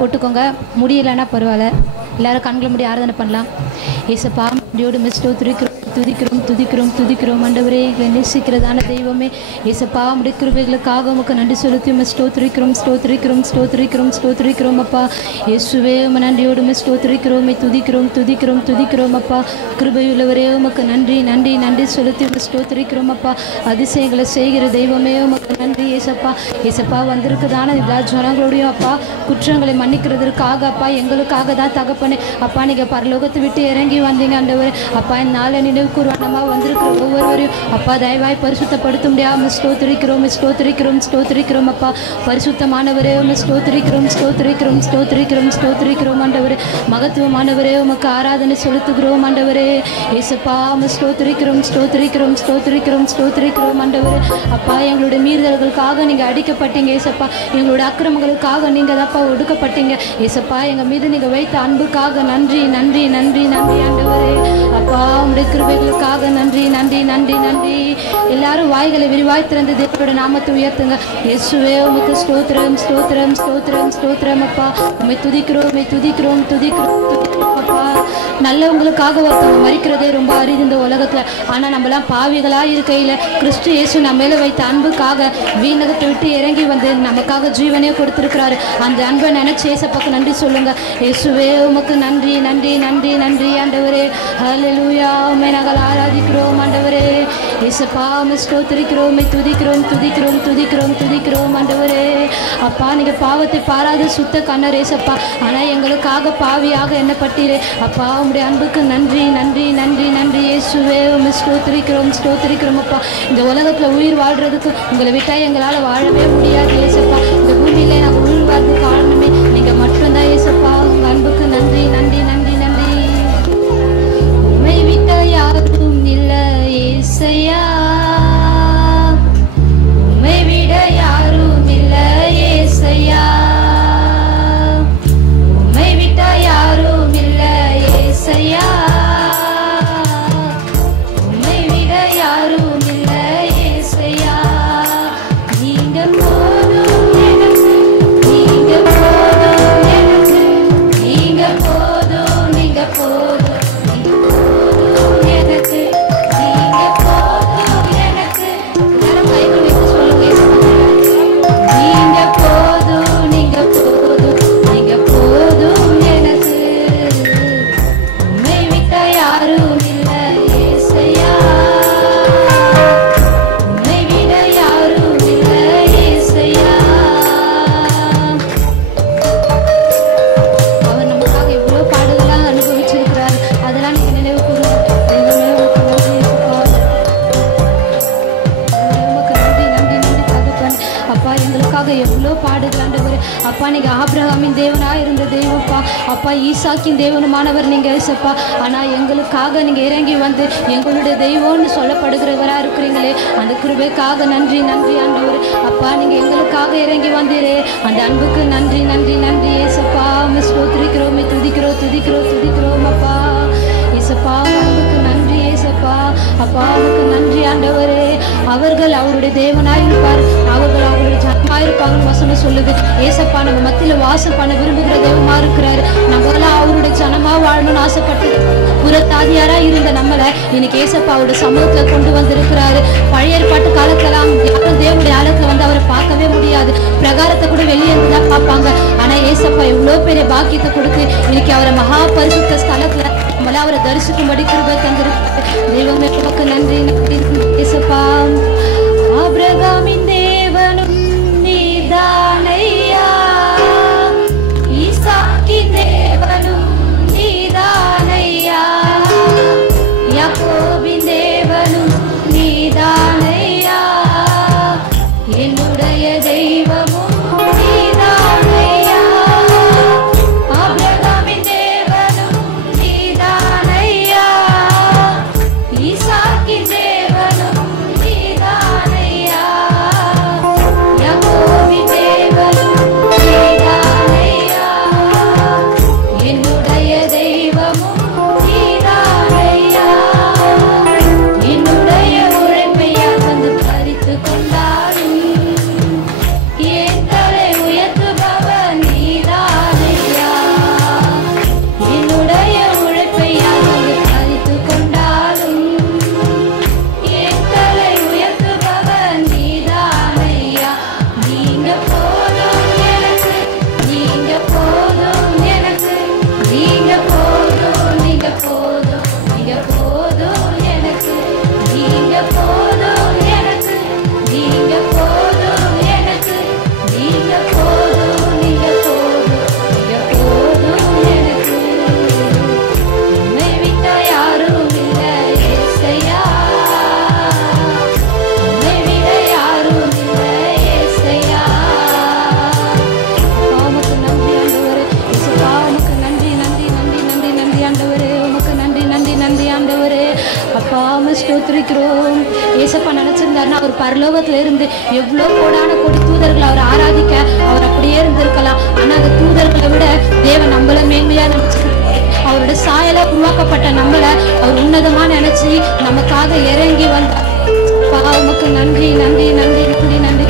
போட்டுக்கோங்க. முடியலைன்னா பரவாயில்ல, எல்லாரும் கண்களை மூடி ஆராதனை பண்ணலாம். ஏசப்பா முடியோடு மிஸ்டோ துதிக்கிறோம் துதிக்கிறோம் துதிக்கிறோம் துதிக்கிறோம். ஆண்டவரே, எங்களை நேசிக்கிறதான தெய்வமே, ஏசப்பா உடைய கிருபைகளுக்காக உமக்கு நன்றி செலுத்தி ஸ்தோத்திரிக்கிறோம் ஸ்தோத்திரிக்கிறோம் ஸ்தோத்திரிக்கிறோம் ஸ்தோத்திரிக்கிறோம் அப்பா. இயேசுவே, உம நன்றியோடு ஸ்தோத்திரிக்கிறோமே, துதிக்கிறோம் துதிக்கிறோம் துதிக்கிறோம் அப்பா. கிருபையுள்ளவரே, உமக்கு நன்றி நன்றி நன்றி செலுத்தி ஸ்தோத்திரிக்கிறோம் அப்பா. அதிசயங்களை செய்கிற தெய்வமே, உமக்கு நன்றி ஏசப்பா. ஏசப்பா, வந்திருக்குதான எல்லா ஜனங்களோடையும் அப்பா குற்றங்களை மன்னிக்கிறதுக்காக அப்பா, எங்களுக்காக தான் தகப்பனே அப்பா நீங்கள் பரலோகத்தை விட்டு இறங்கி வந்தீங்க ஆண்டவரே அப்பா. என்னால் நினைவு கூறுவானமா வந்திருக்கிற ஒவ்வொருவரையும் அப்பா தயவாய் பரிசுத்தப்படுத்த முடியாம ஸ்தோத்திரிக்கிறோம் ஸ்தோத்திரிக்கிறோம் ஸ்தோத்திரிக்கிறோம் அப்பா. பரிசுத்தமானவரே ஸ்தோத்திரிக்கிறோம் ஸ்தோத்திரிக்கிறோம் ஸ்தோத்திரிக்கிறோம் ஸ்தோத்திரிக்கிறோம் ஆண்டவரே. மகத்துவமானவரே, உமக்கு ஆராதனை செலுத்துகிறோம் ஆண்டவரே. ஏசப்பா ஸ்தோத்திரிக்கிறோம் ஸ்தோத்திரிக்கிறோம் ஸ்தோத்திரிக்கிறோம் ஸ்தோத்திரிக்கிறோம் ஆண்டவரே அப்பா. எங்களுடைய மீறுதல்களுக்காக நீங்கள் அடிக்கப்பட்டீங்க ஏசப்பா. எங்களுடைய அக்கிரமங்களுக்காக நீங்கள் அப்பா ஒடுக்கப்பட்டீங்க ஏசப்பா. எங்கள் மீது நீங்கள் வைத்த அன்புக்காக நன்றி நன்றி நன்றி நன்றி ஆண்டவரே அப்பா. உங்களுடைய கிருபைகளுக்காக நன்றி நன்றி நன்றி நன்றி. எல்லாரும் வாய்களை விரிவாய் திறந்து தேவனுடைய நாமத்தை உயர்த்துங்க. இயேசுவே, உமக்கு ஸ்தோத்திரம் ஸ்தோத்திரம் ஸ்தோத்திரம் ஸ்தோத்திரம் அப்பா. உம்மை துதிக்கிறோம் உம்மை துதிக்கிறோம் துதிக்கிறோம் அப்பா. நல்லவங்களுக்காக ஒருத்தவங்க மறிக்கிறதே ரொம்ப அரிது இந்த உலகத்தில். ஆனால் நம்மளாம் பாவிகளாக இருக்கையில் கிறிஸ்து இயேசு நம்ம மேலே வைத்த அன்புக்காக வீணகத்தை விட்டு இறங்கி வந்து நமக்காக ஜீவனே கொடுத்துருக்கிறாரு. அந்த அன்பை நினைச்சு ஏசப்பாக்கு நன்றி சொல்லுங்க. இயேசுவே, உமக்கு நன்றி நன்றி நன்றி நன்றி ஆண்டவரே. ஹல்லேலூயா, உம்மை நாங்கள் ஆராதிக்கிறோம் ஆண்டவரே. ஏசப்பா, உம்மை ஸ்தோத்திரிக்கிறோம் உம்மை துதிக்கிறோம் துதிக்கிறோம் துதிக்கிறோம் துதிக்கிறோம் ஆண்டவரே அப்பா. நீங்கள் பாவத்தை பாராத சுத்த கண்ணர் ஏசப்பா. ஆனால் எங்களுக்காக பாவியாக எண்ணப்பட்டீரே அப்பா. உங்களுடைய அன்புக்கு நன்றி நன்றி நன்றி நன்றி இயேசுவே. உம்மை ஸ்தோத்திரிக்கிறோம் ஸ்தோத்திரிக்கிறோம் அப்பா. இந்த உலகத்தில் உயிர் வாழ்கிறதுக்கு உங்களை விட்டால் எங்களால் வாழவே முடியாது ஏசப்பா. இந்த பூமியிலே நாங்கள் உயிர் வாழ்றதுக்கு காரணமே நீங்கள் மட்டும்தான் ஏசப்பா. உங்கள் அன்புக்கு நன்றி நன்றி நன்றி நன்றி. உம்மை விட்ட யாரும் இல்லை ஏசையா, உம்மை விட யாரும் இல்லை ஏசையா, உம்மை விட்ட யாரும் இல்லை ஏசையா, உம்மை விட யாரும் இல்லை ஏசையா. நீங்க போதும் எனக்கு, நீங்க போதும் எனக்கு, நீங்க போதும் நீங்க போதும் எனக்கு, நீங்க போதும் எனக்கு. எல்லாரும் கைகள் வைத்து சொல்லுங்க. நீங்க போதும் நீங்க போதும் நீங்க போதும் எனக்கு, உம்மை விட்ட யாரும் இல்லை ஏசையா, உம்மை விட யாரும் இல்லை ஏசையா. அவர் நமக்காக எவ்வளோ பாடுகளாக அனுபவிச்சிருக்கிறார். அதெல்லாம் நீங்க நினைவு கூறுங்க. தெய்வமே, உமக்கு நன்றி ஏசப்பா. உமக்கு நன்றி நன்றி நன்றி தகப்பன் அப்பா. எங்களுக்காக எவ்வளோ பாடுகள் ஆண்டவரே அப்பா. நீங்கள் ஆபிரகாமின் தேவனாக இருந்த தெய்வப்பா அப்பா. ஈசாக்கின் தேவனுமானவர் நீங்கள் ஏசப்பா. ஆனால் எங்களுக்காக நீங்கள் இறங்கி வந்து எங்களுடைய தெய்வம்னு சொல்லப்படுகிறவராக இருக்கிறீங்களே, அந்த கிருபைக்காக நன்றி நன்றி ஆண்டவரே அப்பா. நீங்கள் எங்களுக்காக இறங்கி வந்தீரே, அந்த அன்புக்கு நன்றி நன்றி நன்றி ஏசப்பா. உம்மை ஸ்தோத்திரிக்கிறோம் உம்மை துதிக்கிறோம் துதிக்கிறோம் துதிக்கிறோம் அப்பா. ஏசப்பா, அன்புக்கு நன்றி ஏசப்பா அப்பா. அவருக்கு நன்றி ஆண்டவரே. அவர்கள் அவருடைய தேவனாய் இருப்பார், அவர்கள் அவருடைய ஜனமாய் இருப்பாங்கன்னு வசனம் சொல்லுது ஏசப்பா. நம்ம மத்தியில் வாசம் பண்ண விரும்புகிற தெய்வமா இருக்கிறாரு. நம்மளாம் அவருடைய ஜனமா வாழணும்னு ஆசைப்பட்டு புறத்தாதியாரா இருந்த நம்மளை இன்னைக்கு ஏசப்பா அவருடைய சமூகத்துல கொண்டு வந்திருக்கிறாரு. பழைய ஏற்பாட்டு காலத்தெல்லாம் யாரும் தேவனுடைய ஆலயத்துல வந்து அவரை பார்க்கவே முடியாது. பிரகாரத்தை கூட வெளியே இருந்துதான் பார்ப்பாங்க. ஆனா ஏசப்பா எவ்வளவு பெரிய பாக்கியத்தை கொடுத்து இன்னைக்கு அவரை மகா பரிசுத்த ஸ்தலத்துல நம்மள அவரை தரிசிக்கும்படி கிருபை தந்திருக்கிறார். தெய்வமே, உமக்கு நன்றி நன்றி ஏசப்பா. ஆபிரகாமின் தேவனும் நீதானையா, ஈசாக்கின் தேவனும் நீதானையா, யாக்கோபின் தேவனும் நீதானையா, என்னுடைய தெய்வமும் நீதானையா. ஆபிரகாமின் தேவனும் நீதானையா, ஈசாக்கின் தேவனும் நீதானையா, ஸ்தோத்திரிக்கிறோம். ஏசப்பா நினைச்சிருந்தாருன்னா அவர் பரலோகத்துல இருந்து எவ்வளோ கோடான கோடி தூதர்கள் அவர் ஆராதிக்க அவர் அப்படியே இருந்திருக்கலாம். ஆனா அந்த தூதர்களை விட தேவன் நம்மள மேன்மையா நினைச்சிருக்காரு. அவரோட சாயலா உருவாக்கப்பட்ட நம்மள அவர் உன்னதமா நினைச்சு நமக்காக இறங்கி வந்தார். உமக்கு நன்றி நன்றி நன்றி நன்றி நன்றி.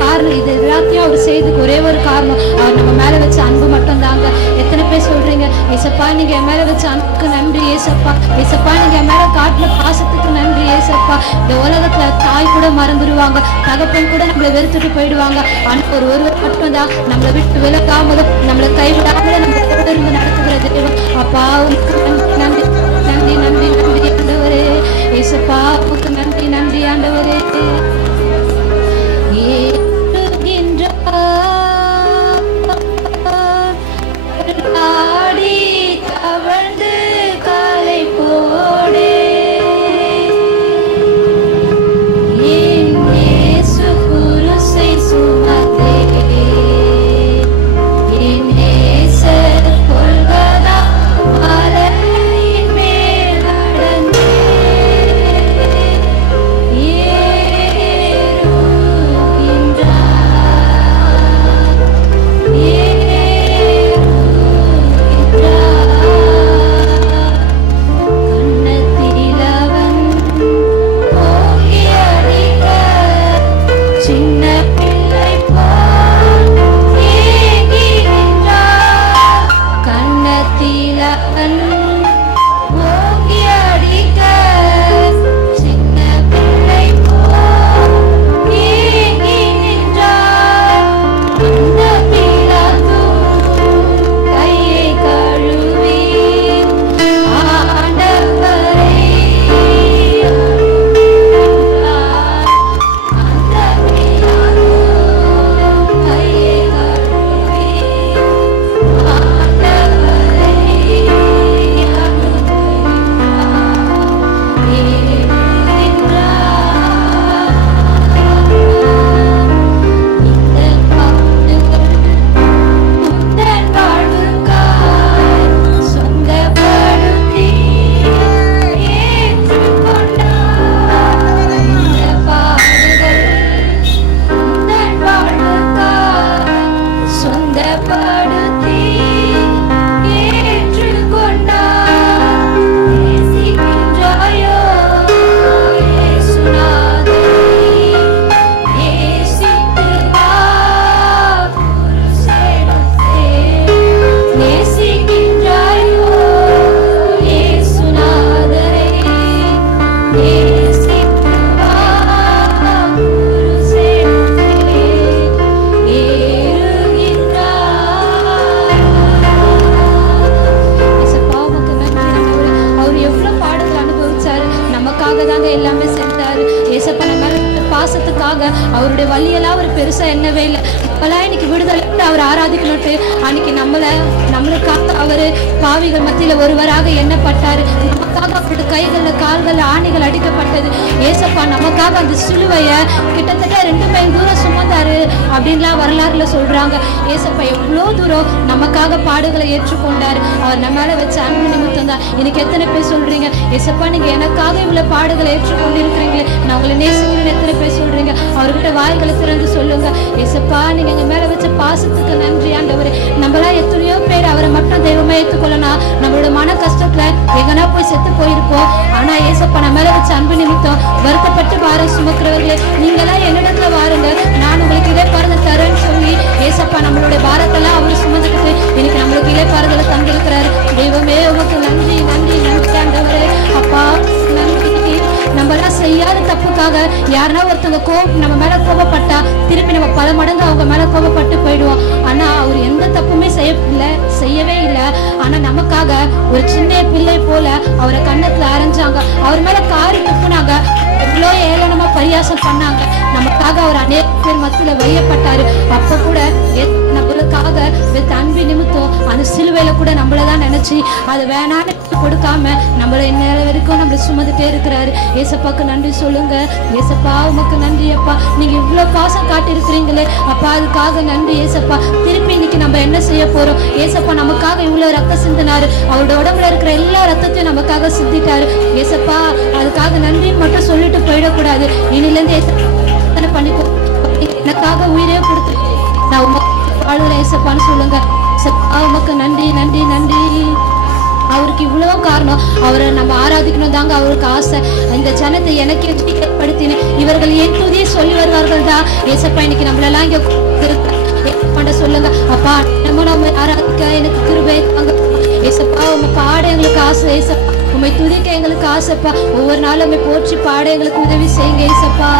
காரணம் இது எல்லாத்தையும் அவர் செய்ததுக்கு ஒரே ஒரு காரணம், அவர் நம்ம மேல வச்ச அன்பு மட்டும் தாங்க. எத்தனை பேர் சொல்றீங்க, ஏசப்பா நீங்க என் மேல வச்ச அன்புக்கு நன்றி ஏசப்பா, ஏசப்பா நீங்க என் மேல காட்டுல பாசத்துக்கு நன்றி ஏசப்பா. இந்த உலகத்துல தாய் கூட மறந்துடுவாங்க, தகப்பன் கூட நம்மளை வெறுத்துட்டு போயிடுவாங்க. ஆனா ஒருவர் மட்டும் தான் நம்மளை விட்டு விலகாமலும் நம்மளை கைவிடாமலும் நம்ம கூட இருந்து நடத்துகிற தேவன். அப்பா நன்றி நன்றி நன்றி நன்றி ஆண்டவரே. ஏசப்பா உமக்கு நன்றி நன்றி ஆண்டவரே. அவருடைய வழியெல்லாம் அவர் பெருசா என்னவே இல்லை. இப்பெல்லாம் இன்னைக்கு விடுதலை அவர் ஆராதிக்கணும்ட்டு அன்னைக்கு நம்மளுக்காக அவரு பாவிகள் மத்தியில ஒருவராக எண்ணப்பட்டாரு. நமக்காக அவருடைய கைகள்ல கால்கள் ஆணிகள் அடிக்கப்பட்டது. ஏசப்பா நமக்காக அந்த சிலுவைய கிட்டத்தட்ட 2 மைல் தூரம் சுமந்தாரு அப்படின்லாம் வரலாறுல சொல்றாங்க. ஏசப்பா எவ்வளோ தூரம் நமக்காக பாடுகளை ஏற்றுக்கொண்டாரு. அவர் நம்ம மேல வச்ச அன்பு நிமித்தம் தான். இன்னைக்கு எத்தனை பேர் சொல்றீங்க, ஏசப்பா நீங்க எனக்காக இவ்வளவு பாடுகளை ஏற்றுக்கொண்டு இருக்கிறீங்க, நான் உங்களை நேசிக்கிறேன்னு எத்தனை பேர் சொல்றீங்க? அவர்கிட்ட வாய்களை திறந்து சொல்லுங்க, ஏசப்பா நீங்க எங்க மேல வச்ச பாசத்துக்கு நன்றி ஆண்டவரே. நம்மளா எத்தனையோ பேர் அவரை மட்டும் தெய்வமா ஏற்றுக்கொள்ளலாம். நம்மளோட மன கஷ்டத்துல எங்கன்னா போய் செத்து போயிருப்போம். ஆனா ஏசப்பா நம்ம மேல வச்ச அன்பு நிமித்தம் வருத்தப்பட்டு பாரம் சுமக்கிறவர்களே, நீங்களாம் என்னிடத்துல வாருங்க, நான் உங்களுக்கு இதே பாருங்க தரேன்னு சொல்லி ஏசப்பா நம்மளுடைய பாரத்தெல்லாம் அவர் சுமந்துக்கிட்டு இன்னைக்கு நம்மளுக்கு இதே பாருங்களை தந்திருக்கிறாரு. தெய்வமே உமக்கு நன்றி நன்றி நன்றி ஆண்டவரே. அப்பா நன்றி. நம்மளாம் செய்யாத தப்புக்காக யாருன்னா ஒருத்தவங்க நம்ம மேல கோபப்பட்டா திருப்பி நம்ம பல மடங்கு அவங்க மேல கோபப்பட்டு போயிடுவோம். ஆனா அவர் எந்த தப்புமே செய்யவே இல்லை. ஆனா நமக்காக ஒரு சின்ன பிள்ளை போல அவரை கண்ணத்துல அரைஞ்சாங்க, அவர் மேல காரி துப்புனாங்க, எவ்வளோ ஏளனமா பரியாசம் பண்ணாங்க. நமக்காக அவர் அநேக பேர் மத்தியில வையப்பட்டாரு. அப்ப கூட நம்மளுக்காக அன்பு நிமித்தம் அந்த சிலுவையில கூட நம்மள தான் நினைச்சு அதை வேணான்னு கொடுக்காம நம்மள இன்னும் வரைக்கும் நம்மள சுமந்துட்டே இருக்கிறாரு. ஏசப்பாக்கு நன்றி சொல்லுங்க. ஏசப்பா உமக்கு நன்றி அப்பா, நீங்க இவ்வளவு பாசம் காட்டி இருக்கிறீங்களே அப்பா, அதுக்காக நன்றி ஏசப்பா. திருப்பி இன்னைக்கு நம்ம என்ன செய்ய போறோம்? ஏசப்பா நமக்காக இவ்வளவு ரத்தம் சிந்தினாரு, அவரோட உடம்புல இருக்கிற எல்லா ரத்தத்தையும் நமக்காக சிந்திட்டாரு ஏசப்பா. அதுக்காக நன்றி மட்டும் சொல்லிட்டு போயிடக்கூடாது. இனில இருந்து பண்ணிக்கோ, எனக்காக உயிரே கொடுத்து நான் வாழ்வுல ஏசப்பான்னு சொல்லுங்க. உமக்கு நன்றி நன்றி நன்றி. அவருக்கு இவ்வளவு காரணம், அவரை நம்ம ஆராதிக்கணும் தாங்க அவருக்கு ஆசை. இந்த ஜனத்தை எனக்கு ஏற்படுத்தினேன், இவர்கள் என் துதியை சொல்லி வருவார்கள் தான் ஏசப்பா. இன்னைக்கு நம்மளெல்லாம் இங்க பண்ண சொல்லுங்க அப்பா. நம்ம ஆராதிக்க எனக்கு கிருபை தாங்க ஏசப்பா. உங்க பாட எங்களுக்கு ஆசை ஏசப்பா, உண்மை துதிக்க எங்களுக்கு ஆசைப்பா. ஒவ்வொரு நாளும் உண்மை போற்றி பாட எங்களுக்கு உதவி செய்யுங்க ஏசப்பா.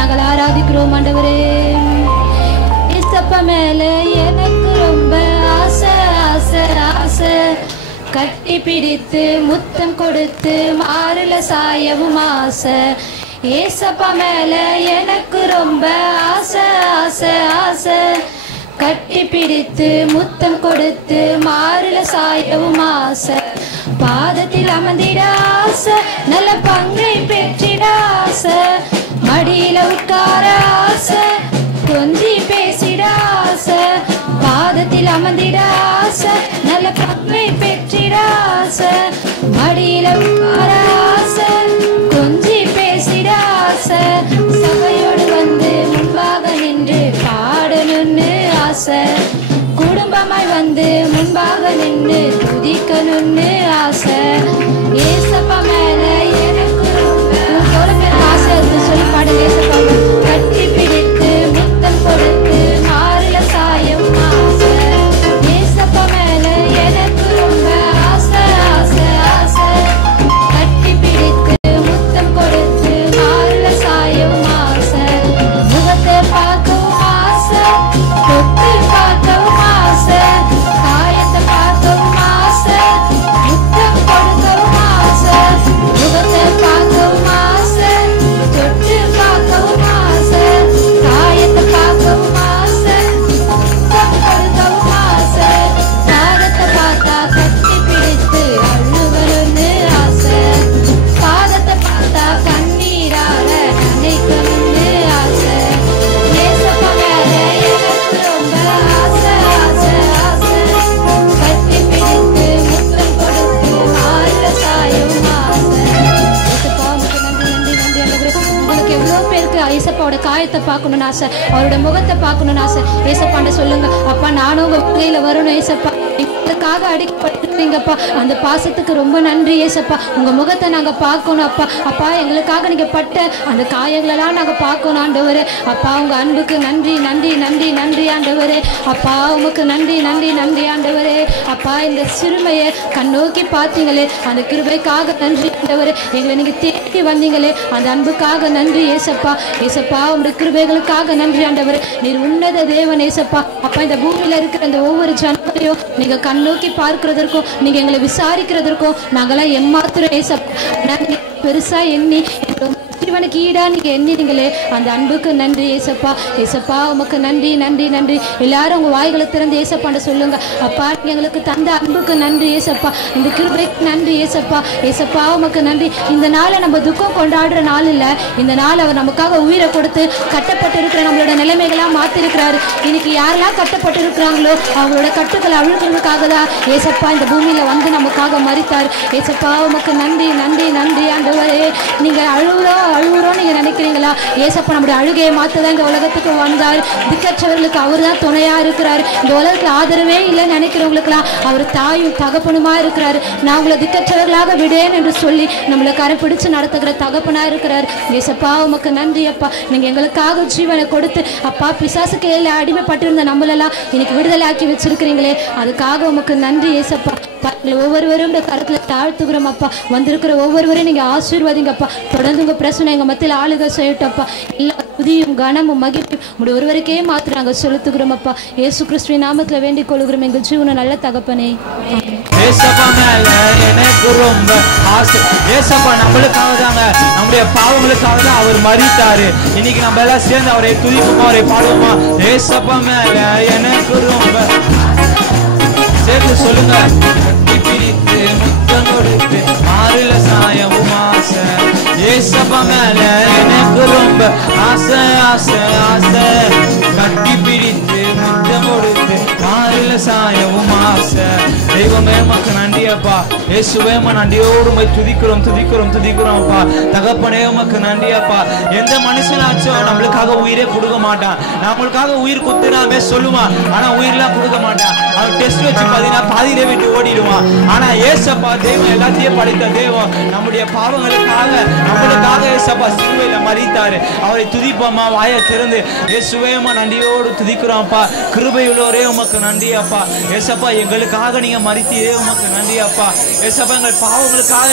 நாங்கள் ஆராதிக்கிறோம் ஆண்டவரே. ஏசப்பா மேல எனக்கு ரொம்ப ஆசை ஆசை ஆசை, கட்டி பிடித்து முத்தம் கொடுத்து மாறுல சாயவும் ஆசை. ஏசப்பா மேல எனக்கு ரொம்ப ஆசை ஆசை ஆசை, கட்டி பிடித்து முத்தம் கொடுத்து மாறுல சாயவும் ஆசை. பாதத்தில் அமர்ந்திட ஆசை, நல்ல பங்கை பெற்றிட ஆசை. மடியில உட்கார ஆசை, கொஞ்சி பேசிட ஆசை. பாதத்தில் அமர்ந்திட ஆசை, நல்ல பங்கை பெற்றிட ஆசை. மடியில உட்கார ஆசை, கொஞ்சி பேசிட ஆசை. சபையோடு வந்து முன்பாக நின்று பாடணும்னு ஆசை. குடும்பமாய் வந்து முன்பாக நின்று துதிக்கணும்னு ஆசை. ஏசப்பா மேல எனக்கு எவ்வளவு பேருக்கு ஆசை இருக்கு சொல்லி பாடு. ஏசப்பா கட்டி பிடித்து முத்தம் கொடுத்து மாறுல சாயம் ஆசை. ஏசப்பா மேல எனக்கு ரொம்ப ஆசை ஆசை ஆசை, கட்டி பிடித்து முத்தம் கொடுத்து மாறுல சாயம் ஆசை. முகத்தை பார்க்கவும் ஆசை, தொட்டு பார்க்கவும் ஆசை, காயத்தை பார்க்கவும் ஆசை, முத்தம் கொடுக்கவும் ஆசை. முகத்தை பார்க்கவும் ஆசை, தொட்டு பார்க்கவும் ஆசை, காயத்தை பார்க்கவும் ஆசை, முத்தம் கொடுக்கவும் ஆசை. பாதத்தை பார்த்தா கட்டி பிடித்து அழுவணும்னு ஆசை. பாதத்தை பார்த்தா கண்ணீரால நினைக்கணும்னு ஆசை. ஏசப்பா மேல எனக்கு ரொம்ப ஆசை ஆசை ஆசை, கட்டி பிடித்து முத்தம் கொடுத்து மாறுல சாயும் ஆசை. ஏசப்பா உனக்கு நன்றி நன்றி நன்றி ஆண்டவரே. உங்களுக்கு எவ்வளோ பேருக்கு ஏசப்பாவோட காயத்தை பார்க்கணும்னு ஆசை, அவரோட முகத்தை பார்க்கணும்னு ஆசை. ஏசப்பாண்ட சொல்லுங்க அப்பா, நானும் உங்க வகையில வரணும் ஏசப்பா. எங்களுக்காக அடிக்கப்பட்டிருக்கீங்கப்பா, அந்த பாசத்துக்கு ரொம்ப நன்றி ஏசப்பா. உங்க முகத்தை நாங்க பார்க்கணும் அப்பா. அப்பா எங்களுக்காக நீங்க பட்ட அந்த காயங்களெல்லாம் நாங்க பார்க்கணும் ஆண்டவரே. அப்பா உங்க அன்புக்கு நன்றி நன்றி நன்றி நன்றி ஆண்டவரே. அப்பா உமக்கு நன்றி நன்றி நன்றி ஆண்டவரே. அப்பா இந்த சிறுமையை கண்ணோக்கி பார்த்தீங்களே, அந்த கிருபைக்காக நன்றி ஆண்டவரே. எங்களை நீங்க தேடி வந்தீங்களே, அந்த அன்புக்காக நன்றி ஏசப்பா. ஏசப்பா உங்களுடைய கிருபைகளுக்காக நன்றி ஆண்டவரே. நீர் உன்னத தேவன் ஏசப்பா. அப்பா இந்த பூமியில இருக்கிற அந்த ஒவ்வொரு ஜனங்களையும் நீங்க கண்ணோக்கி பார்க்கிறதற்கும் நீங்க எங்களை விசாரிக்கிறதற்கும் நாங்களாம் எம்மாத்திரம் ஏசப்பா. பெருசா எண்ணி ஜீவனுக்கு ஈடா நீங்க எண்ணினீங்களே, அந்த அன்புக்கு நன்றி ஏசப்பா. ஏசப்பா உமக்கு நன்றி நன்றி நன்றி. எல்லாரும் உங்க வாய்களை திறந்து ஏசப்பாண்ட சொல்லுங்க அப்பா, எங்களுக்கு தந்த அன்புக்கு நன்றி ஏசப்பா. இந்த கிருபைக்கு நன்றி ஏசப்பா. ஏசப்பா உமக்கு நன்றி. இந்த நாளை நம்ம துக்கம் கொண்டாடுற நாள் இல்ல, இந்த நாள் அவர் நமக்காக உயிரை கொடுத்து கட்டப்பட்டு இருக்கிற நம்மளோட நிலைமைகளாக மாத்திருக்கிறாரு. இன்னைக்கு யாரெல்லாம் கட்டப்பட்டு இருக்கிறாங்களோ அவங்களோட கட்டுக்களை அழுகிறதுக்காக தான் ஏசப்பா இந்த பூமியில வந்து நமக்காக மரித்தார். ஏசப்பா உமக்கு நன்றி நன்றி நன்றி ஆண்டவரே. நீங்க அழுகுறோம் நீங்க நினைக்கிறீங்களா? ஏசப்பா நம்முடைய அழுகையை மாத்ததான் இந்த உலகத்துக்கு வந்தார். திக்கற்றவர்களுக்கு அவர் தான் துணையா இருக்கிறார். இந்த உலகத்துல ஆதரவே இல்லைன்னு நினைக்கிறவங்களுக்குலாம் அவர் தாயும் தகப்பனுமா இருக்கிறாரு. நான் உங்களை திக்கற்றவர்களாக விடேன் என்று சொல்லி நம்மளை கரை பிடிச்சு நடத்துகிற தகப்பனா இருக்கிறார். ஏசப்பா உமக்கு நன்றி அப்பா. நீங்க எங்களுக்காக ஜீவனை கொடுத்து அப்பா பிசாசு கையில அடிமைப்பட்டிருந்த நம்மளெல்லாம் இன்னைக்கு விடுதலை ஆக்கி வச்சிருக்கிறீங்களே, அதுக்காக உமக்கு நன்றி ஏசப்பா. ஒவ்வொருவரும் கருத்துல தாழ்த்துக்கிறோம் அப்பா. வந்திருக்கிற ஒவ்வொருவரையும் நீங்க ஆசீர்வாதிங்கப்பா. தொடர்ந்து உங்க பிரச்சனை எங்க மத்தியில் ஆளுக செய்யட்டப்பா. எல்லா புதியும் கனமும் மகிழ்ச்சியும் உங்களுடைய ஒருவருக்கே மாத்திரம் நாங்க செலுத்துகிறோம் அப்பா. இயேசு கிறிஸ்துவின் நாமத்துல வேண்டிக் கொள்கிறோம் எங்கள் ஜீவன நல்ல தகப்பனே. எனக்கு ரொம்ப ஆசை ஏசப்பா. நம்மளுக்காக தாங்க, நம்முடைய பாவங்களுக்காக தான் அவர் மரித்தாரு. இன்னைக்கு நம்ம எல்லாம் சேர்ந்து அவரை துதிக்குமா, அவரை பாடுவோமா? ஏசப்பா மேல எனக்கு ரொம்ப சொல்லுங்க. கட்டி பிடித்து முத்தம் கொடுத்து மாறுல சாயவும் ஆசை. ஏசப்பா மேல எனக்கு ரொம்ப ஆசை ஆசை ஆசை. கட்டி பிடித்து முத்தம் கொடுத்து மாறுல சாயவும் ஆசை. தெய்வமே உமக்கு நன்றி அப்பா. இயேசுவே நன்றியோடு உம்மை துதிக்கிறோம் துதிக்கிறோம் துதிக்கிறோம் அப்பா. தகப்பனே உமக்கு நன்றி அப்பா. எந்த மனுஷனாச்சும் நம்மளுக்காக உயிரே கொடுக்க மாட்டான். நம்மளுக்காக உயிர் குத்துனாமே சொல்லுவான், ஆனா உயிரெல்லாம் கொடுக்க மாட்டான். அவன் டெஸ்ட் வச்சு பாத்தீங்கன்னா பாதியிலே விட்டு ஓடிடுவான். ஆனா ஏசப்பா தெய்வம் எல்லாத்தையும் படைத்த தெய்வம். நம்முடைய பாவங்களுக்காக நம்மளுக்காக ஏசப்பா சிலுவையில மரித்தாரு. அவரை துதிப்போமா வாயை திறந்து. இயேசுவேமா நன்றியோடு துதிக்கிறோம்ப்பா. கிருபையுள்ளவரே உமக்கு நன்றி அப்பா. ஏசப்பா எங்களுக்காக நீங்க மரித்தீரே உமக்கு நன்றி அப்பா. ஏசப்பா எங்கள் பாவங்களுக்காக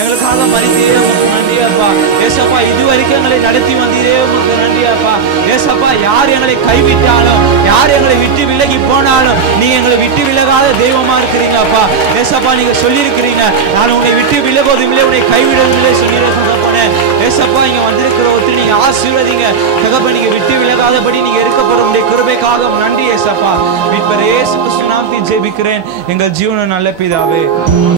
எங்களுக்காக மரித்தீரே உமக்கு நன்றி அப்பா. ஏசப்பா இதுவரைக்கும் எங்களை நடத்தி வந்தீரே உமக்கு நன்றி அப்பா. ஏசப்பா யார் எங்களை கைவிட்டாலும் யார் எங்களை விட்டு விலகி போனாலும் நீங்க எங்களை விட்டு விலகாத தெய்வமா இருக்கிறீங்க அப்பா. ஏசப்பா நீங்க சொல்லியிருக்கிறீங்க, நான் உன்னை விட்டு விலகுவதும் இல்லை உன்னை கைவிடுவதும் இல்லை சொல்லியிருக்கேன். ஏசப்பா இங்க வந்திருக்கிற ஒருத்தர் நீங்க ஆசீர்வதிங்க தகப்பா. நீங்க விட்டு விலகாதபடி நீங்க இருக்கப்படும் உடைய கிருபைக்காக நன்றி ஏசப்பா. மீட்பர் இயேசு கிறிஸ்து நாமத்தில் ஜெபிக்கிறேன் எங்கள் ஜீவன நல்ல பிதாவே.